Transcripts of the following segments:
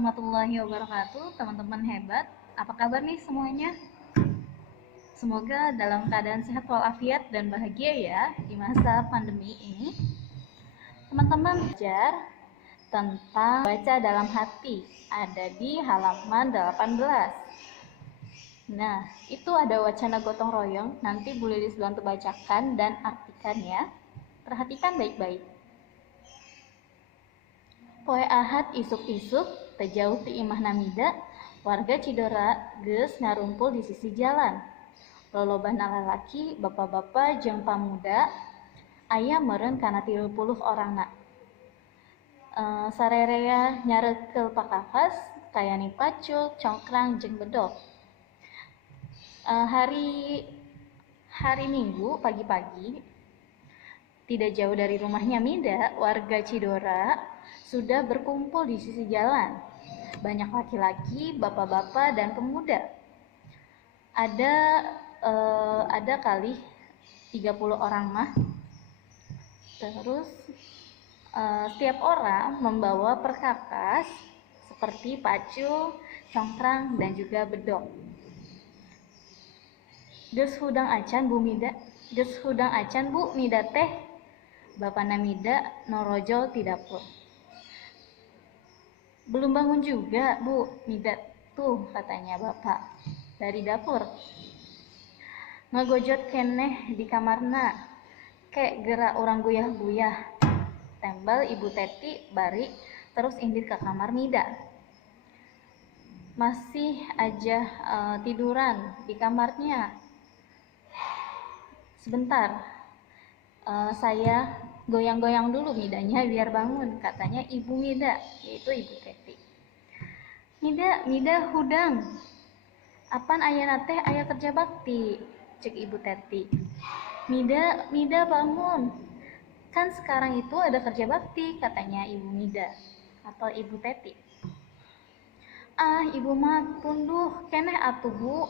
warahmatullahi wabarakatuh, teman-teman hebat. Apa kabar nih semuanya? Semoga dalam keadaan sehat walafiat dan bahagia ya di masa pandemi ini. Teman-teman belajar tentang baca dalam hati, ada di halaman 18. Nah, itu ada wacana gotong royong, nanti Bu Lilis bantu bacakan dan artikan ya. Perhatikan baik-baik. Poe Ahad isuk-isuk, tejauh ti imah namida, warga Cidora geus ngarumpul di sisi jalan. Lolobana lalaki, bapak-bapak jeung pamuda, aya meureun kana 30 orangna. Sarerea nyarekeul pakakas, kayani pacul, congkrang jeung bedog. Hari Minggu pagi-pagi, tidak jauh dari rumahnya Mida, warga Cidora sudah berkumpul di sisi jalan. Banyak laki-laki, bapak-bapak, dan pemuda. Ada kali 30 orang mah. Terus setiap orang membawa perkakas seperti pacul, congkrang, dan juga bedog. Geus hudang acan Bu Mida, geus hudang acan Bu Mida teh. Bapana Mida norojol ti dapur. Belum bangun juga Bu Mida tuh, katanya bapak dari dapur. Ngagojot keneh di kamarna, kek gerak orang guyah-guyah. Tembal Ibu Teti bari terus indit ke kamar Mida. Masih aja tiduran di kamarnya. Sebentar, saya goyang-goyang dulu Midanya biar bangun, katanya Ibu Mida, yaitu Ibu Teti. Mida hudang, apan ayana teh aya kerja bakti, cek Ibu Teti. Mida bangun, kan sekarang itu ada kerja bakti, katanya Ibu Mida atau Ibu Teti. Ibu mah tunduh keneh atuh Bu,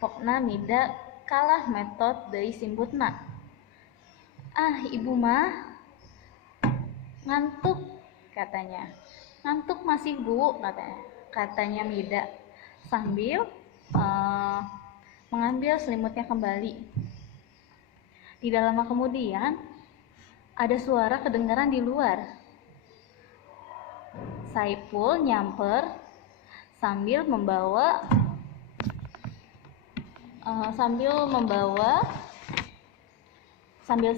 pokna Mida kalah metode deui simbutna. Ibu mah ngantuk, katanya. Ngantuk masih Bu, katanya Mida sambil mengambil selimutnya kembali. Tidak lama kemudian ada suara kedengaran di luar. Saipul nyamper sambil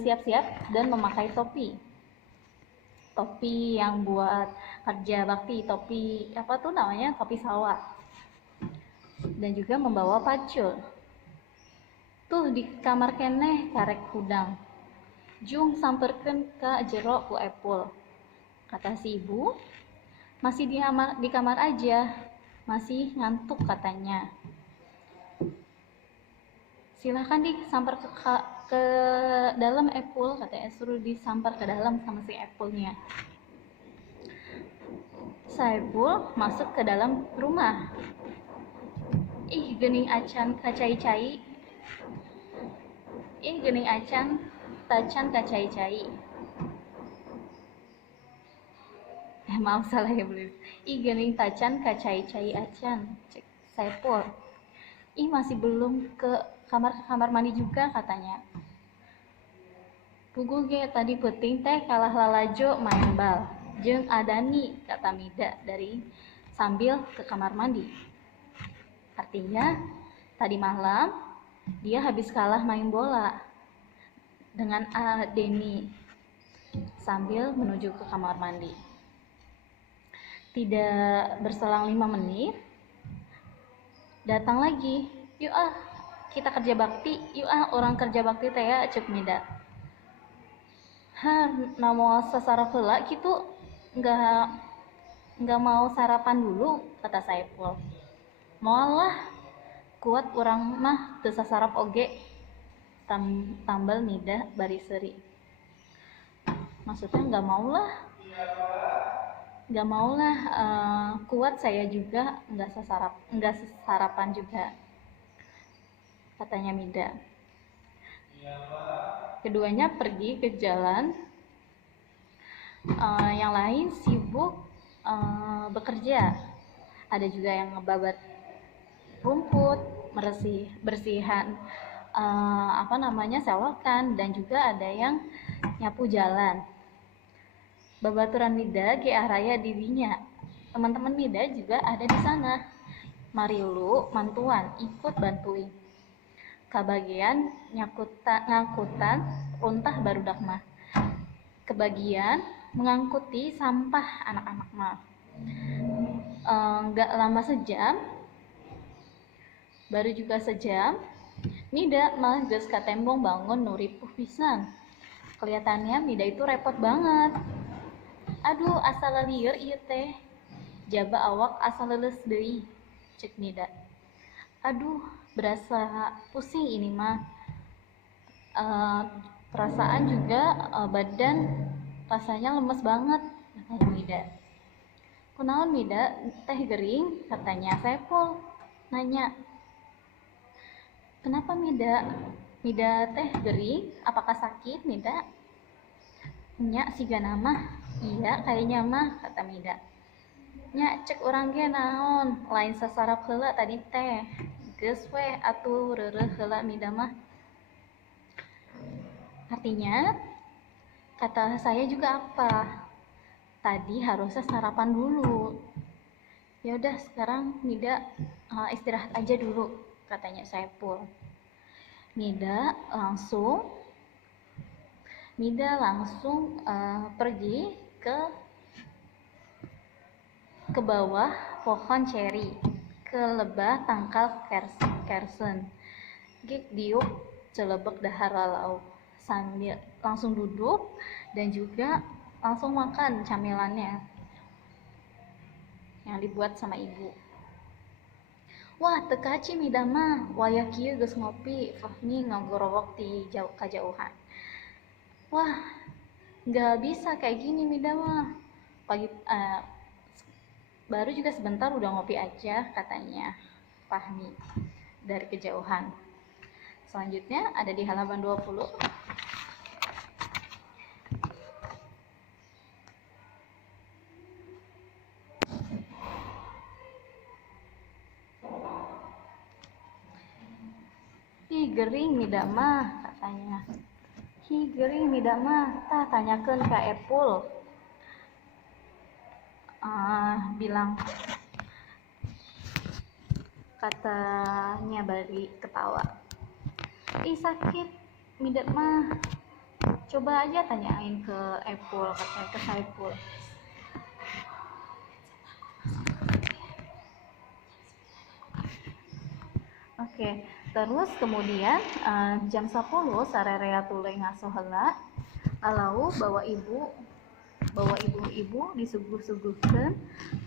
siap-siap dan memakai topi yang buat kerja bakti, topi sawah, dan juga membawa pacul. Tuh di kamar keneh karek hudang, jung samperkeun ka jero ku epul, kata si ibu. Masih di kamar aja, masih ngantuk, katanya. Silahkan disamper ke dalam Epul, katanya, suruh disamper ke dalam sama si Epulnya. Saipul masuk ke dalam rumah. Geuning acan kacai-cai. Geuning acan tacan kacai-cai. Maaf salah ya Bu. Geuning tacan kacai-cai acan, cek Saipul. Masih belum ke kamar mandi juga, katanya. Puguh ge tadi peuting teh kalah lalajo main bal jeung Adani, kata Mida sambil ke kamar mandi. Artinya tadi malam dia habis kalah main bola dengan Adeni sambil menuju ke kamar mandi. Tidak berselang 5 menit datang lagi. Yuk kita kerja bakti, yuk orang kerja bakti teh ya, cek Mida. Namun sasarap heula kitu nggak mau sarapan dulu, kata Saipul. Moal lah, kuat urang mah teu sasarap oge, tambal Mida bari seuri. Maksudnya nggak mau lah, kuat saya juga nggak sarapan juga, katanya Mida. Keduanya pergi ke jalan. Yang lain sibuk bekerja. ada juga yang ngebabat rumput, bersihan selokan, dan juga ada yang nyapu jalan. Babaturan Mida ge araya dirinya. Teman-teman Mida juga ada di sana. Mari lu mantuan ikut bantuin. Kebagian ngangkutan runtah barudak mah. Kebagian mengangkuti sampah anak-anak mah. Nggak lama sejam, baru juga sejam, Mida mah geus katembong bangun nu ripuh pisan. Kelihatannya Mida itu repot banget. Aduh, asa lieur ieu teh. Jaba awak asa leuleus deui, cek Mida. Aduh, berasa pusing ini mah. Perasaan juga badan rasanya lemes banget, katanya Mida. Kunaon Mida, teh gering, katanya Saiful. Nanya, kenapa Mida? Mida teh gering, apakah sakit Mida? Nya siga nama, iya kayaknya mah, kata Mida. Nya cek orang ge naon, lain sasarap heula tadi teh. Geus weh atuh reureuh heula Mida mah. Artinya, kata saya juga apa? Tadi harusnya sarapan dulu. Ya udah sekarang Mida istirahat aja dulu, katanya Saiful. Mida langsung pergi ke bawah pohon ceri, ke lebah tangkal kersen. Gik diuk celebek dahar lalau, sambil langsung duduk dan juga langsung makan camilannya yang dibuat sama ibu. Wah, teu kaci Mida mah, wayah kieu geus ngopi, Fahmi ngagorowok di kajauhan. Wah, nggak bisa kayak gini Mida mah. Baru juga sebentar udah ngopi aja, katanya Fahmi dari kejauhan. Selanjutnya ada di halaman 20. Hi gering Mida mah, katanya. Hi gering Mida mah, tah tanyakeun ka Epul. Bilang, katanya bari ketawa. Ih sakit Mida mah, coba aja tanyain ke Epul, katanya ke Saiful. Oke, terus kemudian jam 10 sarerea tuluy ngaso heula, alau bawa ibu-ibu disuguh-suguhkeun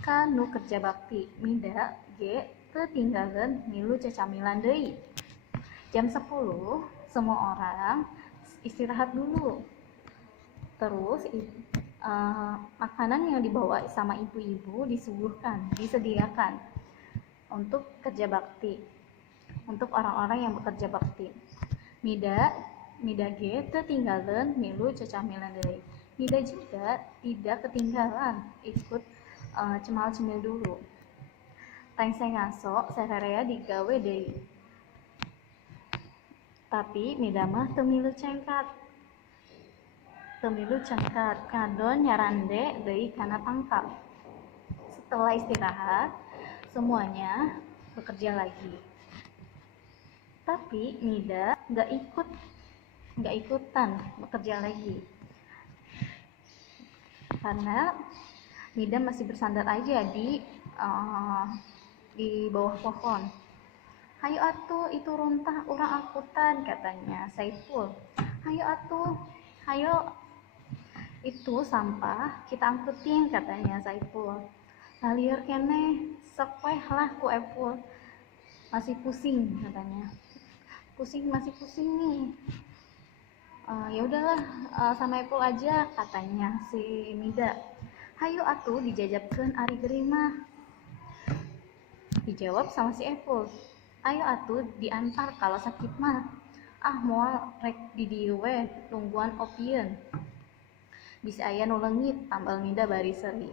ka nu kerja bakti. Mida ge teu tinggalkeun milu cacamilan deui. Jam 10 semua orang istirahat dulu. Terus makanan yang dibawa sama ibu-ibu disediakan untuk kerja bakti, untuk orang-orang yang bekerja bakti. Mida ge teu tinggalkeun milu cacamilan deui. Mida juga tidak ketinggalan ikut cemal-cemil dulu. Tangseng ngaso sarerea digawe deui. Tapi Mida mah teu milu cengkat. Kadon nyarande deui kana tangkal. Setelah istirahat, semuanya bekerja lagi. Tapi Mida nggak ikutan bekerja lagi, karena Mida masih bersandar aja di bawah pohon. Hayu atuh itu runtah urang angkutan, katanya Saiful. Hayu atuh, hayo itu sampah kita angkutin, katanya Saiful. Lieur keneh, sok weh lah ku Epul. Masih pusing, katanya. Masih pusing nih. Ya udahlah, sama Epul aja, katanya si Mida. Hayu atuh dijajabkeun ari gering mah. Dijawab sama si Epul. Ayo atuh diantar kalau sakit mah. Moal rek di dieu we tungguan opieun. Bisa aya nu leungit, tambal Mida bari seri.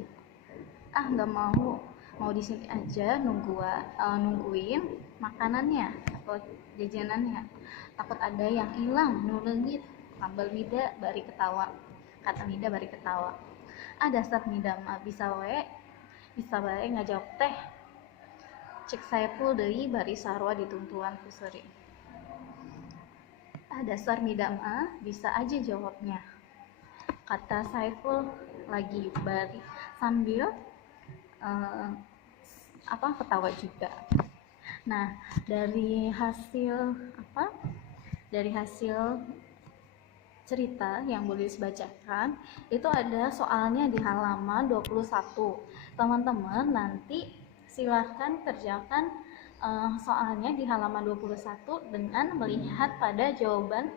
Nggak mau, mau di sini aja nungguin makanannya atau jajanannya, takut ada yang hilang nulengit tambal mida bari ketawa, kata Mida bari ketawa. Dasar Mida mah bisa wae ngajawab teh, cek Saiful deui bari sarua dituntuan ku Seri. Dasar Mida mah bisa aja jawabnya, kata Saiful lagi bari sambil ketawa juga. Nah, dari hasil cerita yang boleh dibacakan itu ada soalnya di halaman 21. Teman-teman nanti silahkan kerjakan soalnya di halaman 21 dengan melihat pada jawaban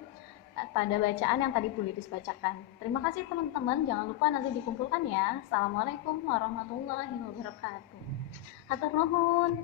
pada bacaan yang tadi boleh dibacakan. Terima kasih teman-teman, jangan lupa nanti dikumpulkan ya. Assalamualaikum warahmatullahi wabarakatuh. Hatur nuhun.